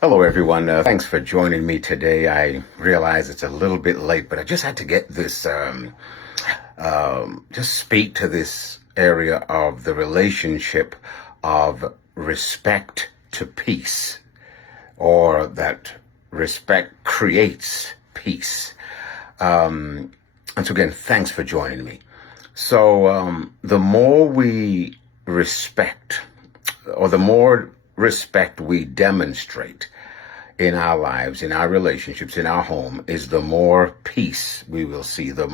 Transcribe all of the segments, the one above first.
Hello, everyone. Thanks for joining me today. I realize it's a little bit late, but I just had to get this, just speak to this area of the relationship of respect to peace, or that respect creates peace. And so again, thanks for joining me. So the more we respect, or the more respect we demonstrate in our lives, in our relationships, in our home, is the more peace we will see, the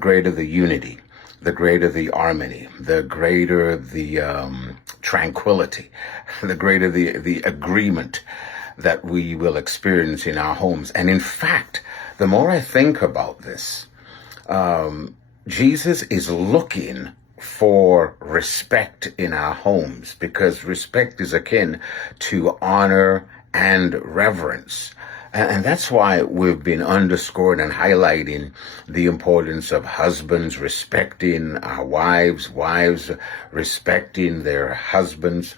greater the unity, the greater the harmony, the greater the tranquility, the greater the agreement that we will experience in our homes. And in fact, the more I think about this, Jesus is looking for respect in our homes, because respect is akin to honor and reverence. And that's why we've been underscoring and highlighting the importance of husbands respecting our wives, wives respecting their husbands,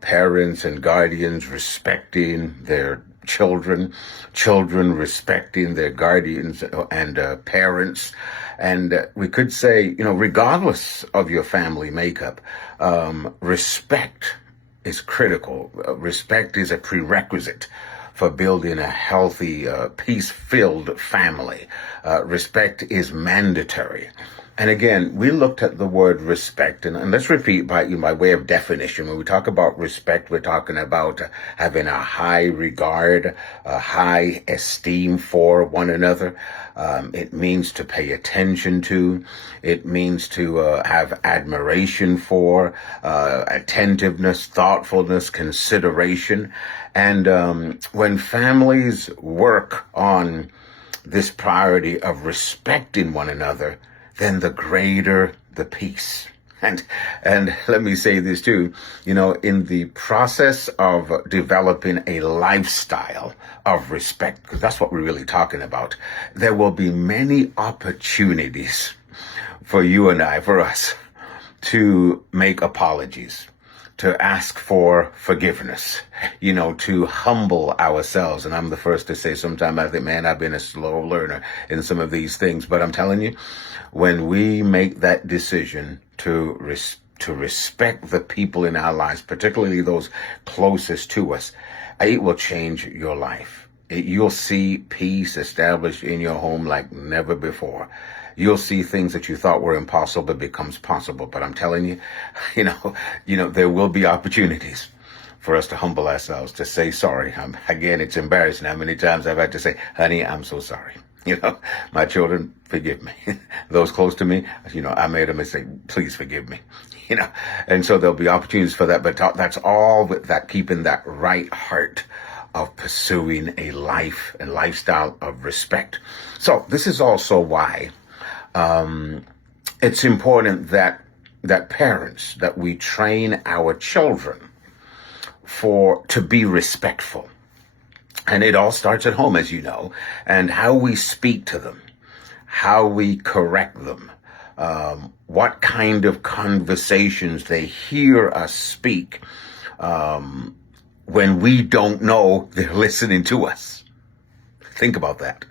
parents and guardians respecting their children, children respecting their guardians and parents. And we could say, regardless of your family makeup, respect is critical. Respect is a prerequisite for building a healthy, peace-filled family. Respect is mandatory. And again, we looked at the word respect, and let's repeat by way of definition. When we talk about respect, we're talking about having a high regard, a high esteem for one another. It means to pay attention to. It means to have admiration for, attentiveness, thoughtfulness, consideration. And when families work on this priority of respecting one another, then the greater the peace. And let me say this too, in the process of developing a lifestyle of respect, because that's what we're really talking about, there will be many opportunities for you and I, for us, to make apologies, to ask for forgiveness, to humble ourselves. And I'm the first to say sometimes I think, man, I've been a slow learner in some of these things. But I'm telling you, when we make that decision to respect the people in our lives, particularly those closest to us, it will change your life. You'll see peace established in your home like never before. You'll see things that you thought were impossible becomes possible. But I'm telling you, there will be opportunities for us to humble ourselves, to say sorry. Again, it's embarrassing how many times I've had to say, honey, I'm so sorry. My children, forgive me. Those close to me, I made a mistake. Please forgive me. And so there'll be opportunities for that. But that's all with that, keeping that right heart of pursuing a life and lifestyle of respect. So this is also why it's important that parents, that we train our children to be respectful. And it all starts at home, as you know, and how we speak to them, how we correct them, what kind of conversations they hear us speak when we don't know they're listening to us. Think about that.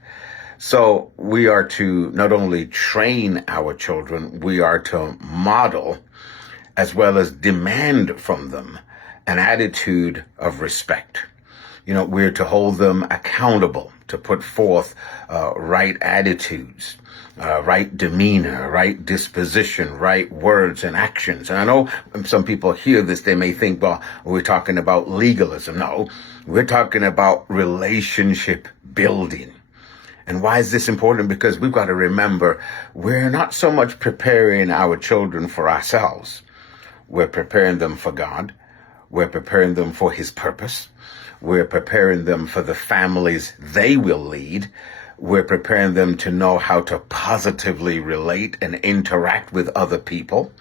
So we are to not only train our children, we are to model as well as demand from them an attitude of respect. We're to hold them accountable, to put forth right attitudes, right demeanor, right disposition, right words and actions. And I know some people hear this, they may think, well, we're talking about legalism. No, we're talking about relationship building. And why is this important? Because we've got to remember, we're not so much preparing our children for ourselves. We're preparing them for God. We're preparing them for His purpose. We're preparing them for the families they will lead. We're preparing them to know how to positively relate and interact with other people.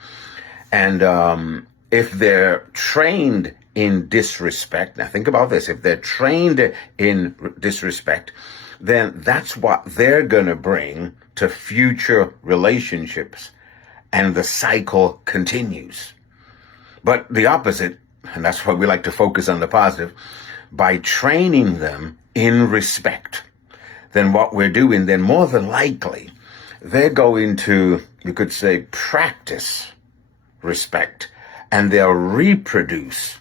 And if they're trained in disrespect, now think about this, if they're trained in disrespect, then that's what they're going to bring to future relationships, and the cycle continues. But the opposite, and that's why we like to focus on the positive, by training them in respect, then what we're doing, then more than likely, they're going to, you could say, practice respect, and they'll reproduce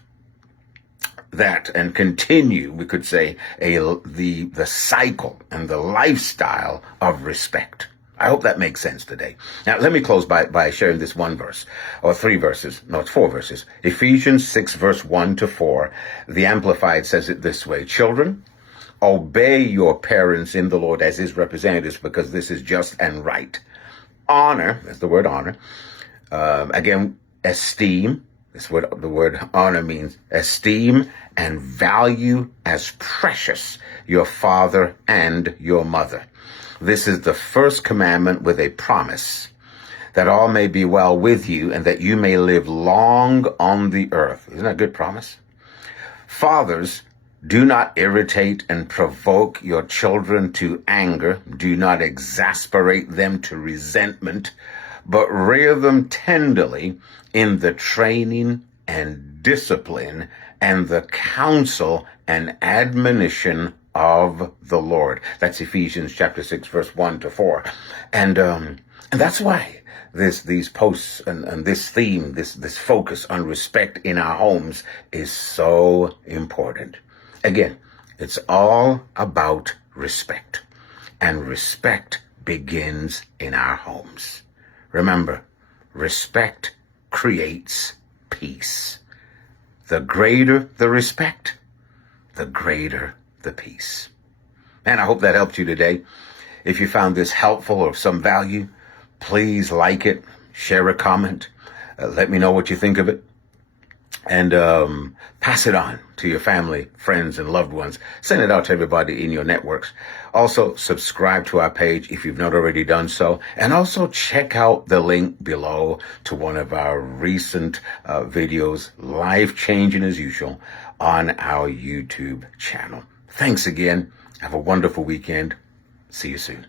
that and continue, we could say, the cycle and the lifestyle of respect. I hope that makes sense today. Now, let me close by sharing this one verse, or three verses. No, it's four verses. Ephesians 6, verse 1 to 4. The Amplified says it this way: children, obey your parents in the Lord as his representatives, because this is just and right. Honor, that's the word honor. Again, esteem. That's what the word honor means. Esteem and value as precious your father and your mother. This is the first commandment with a promise, that all may be well with you and that you may live long on the earth. Isn't that a good promise? Fathers, do not irritate and provoke your children to anger. Do not exasperate them to resentment, but rear them tenderly in the training and discipline and the counsel and admonition of the Lord. That's Ephesians chapter 6, verse 1 to 4. And that's why these posts and this theme, this focus on respect in our homes is so important. Again, it's all about respect, and respect begins in our homes. Remember, respect creates peace. The greater the respect, the greater the peace. Man, I hope that helped you today. If you found this helpful or of some value, please like it, share a comment, let me know what you think of it, and pass it on to your family, friends, and loved ones. Send it out to everybody in your networks. Also, subscribe to our page if you've not already done so, and also check out the link below to one of our recent videos, life-changing as usual, on our YouTube channel. Thanks again. Have a wonderful weekend. See you soon.